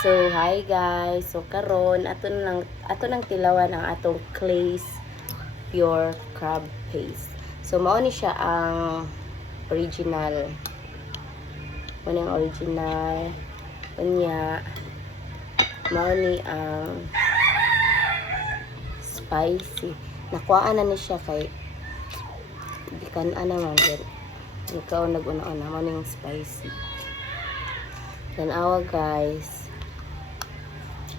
So, hi guys. So, karon ato nang tilawan ang atong Clay's Pure Crab Paste. So, mao ni siya ang original. Mao ni ang original. Unya, mao ni ang spicy. Nakuhaan na ni siya kay bikan naman din. Ikaw nag-una-una mao ni ang spicy. Tanawa guys.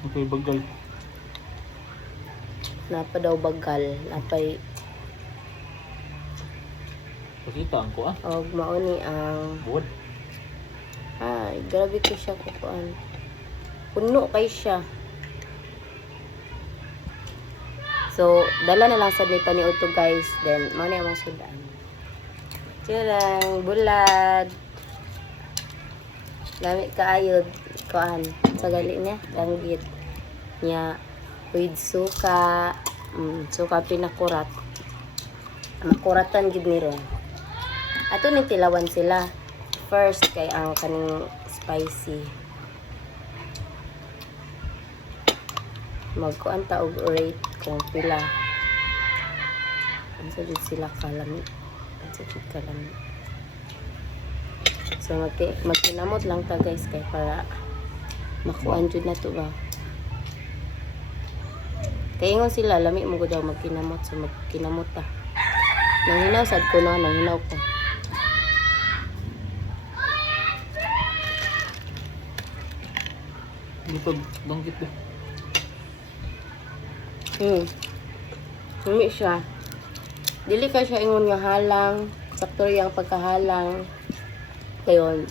Okay, bagal. Napa daw bagal. Napay Pakita ang ko og mao ni ang Buod. ay grabe ko siya kuan. Puno kay siya. So, dala na lang sad ni paniud to guys. Then mao ni ang sudan. Tirang bulad. Lami kaayod kuan sa gali niya langgit niya with suka suka pinakurat makuratan gid ni ron ato ni tilawan sila first kay ang kaning spicy magkuan ta og rate kung pila unsa jud sila kalami unsa jud kalami. So, magkinamot lang ta guys kay para makuan jud na to ba. Kaya ingon sila, lami mo ko daw magkinamot. So, magkinamot ta. Nanghinaw sad ko na, nanghinaw ko. Lutog, bangkit ba? Lami siya. Dili ka siya ingon nga halang. Sakto yung pagkahalang. Kayon.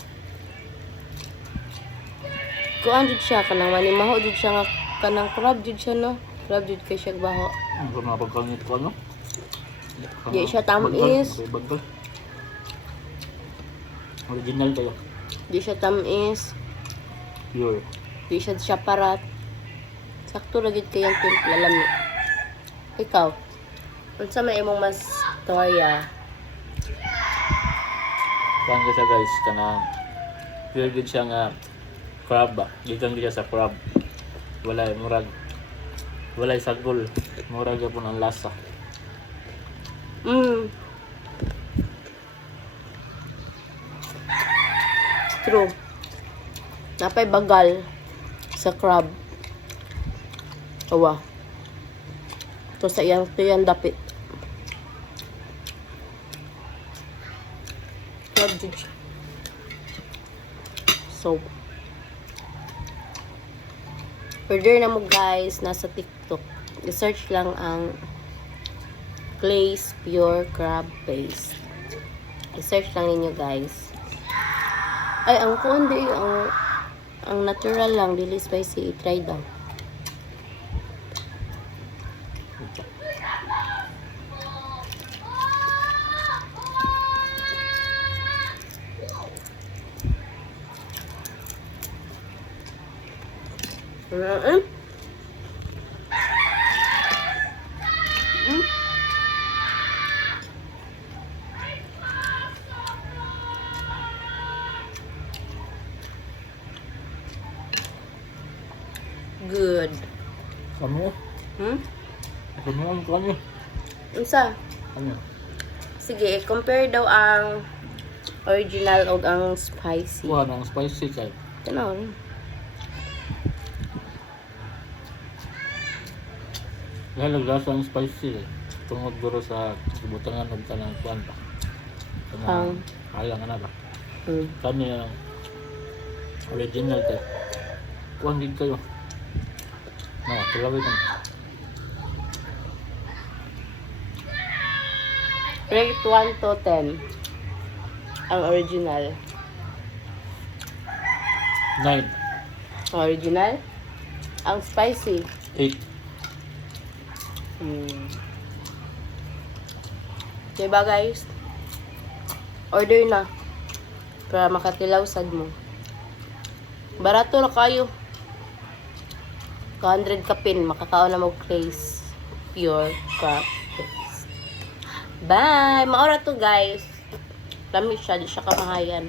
Kuan jud siya kanang manimaho jud siya nga kanang crab jud siya no. Crab jud kay siya baho. Ang mga pagkangit ko ano? Di siya tamis. Okay, bagal. Original kayo. Di siya tamis. Pure. Di siya parat. Sakto ra gid kay ang timpla lami. Ikaw. Unsa may imong mas storya? Kung siya guys, kanang pure good siya nga crab ba? Gikan siya sa crab. Walay murag. Walay sagol. Murag gyapon ang lasa. True. Napay bagal sa crab. Awa. To sa iyang dapit. Crab jud siya. So, order na mo guys, nasa TikTok. I-search lang ang Clay's Pure Crab Paste. I-search lang ninyo guys. Ay, ang kuan di, ang natural lang, dili spicy, i-try daw. Good. Ano? Ano ang kanyo? Unsa? Ano? Sige, compare daw ang original o ang spicy. Kuha ng spicy kay. Tanaw. Dahil lasa ang spicy eh. Tungod guro sa butangan ng tanang kuan pa. Tanang halang na ba? Kani ang original kay. Kuan din kayo. No, tulawin ka. Rate 1 to 10. Ang original. 9. Original? Ang spicy. 8. Diba guys? Order na. Para makatilaw sad mo. Barato na kayo. 200 kapin. Makakaon na mo Clay's Pure Crab Paste. Bye! Maura to guys. Lami siya. Di siya kamahayan.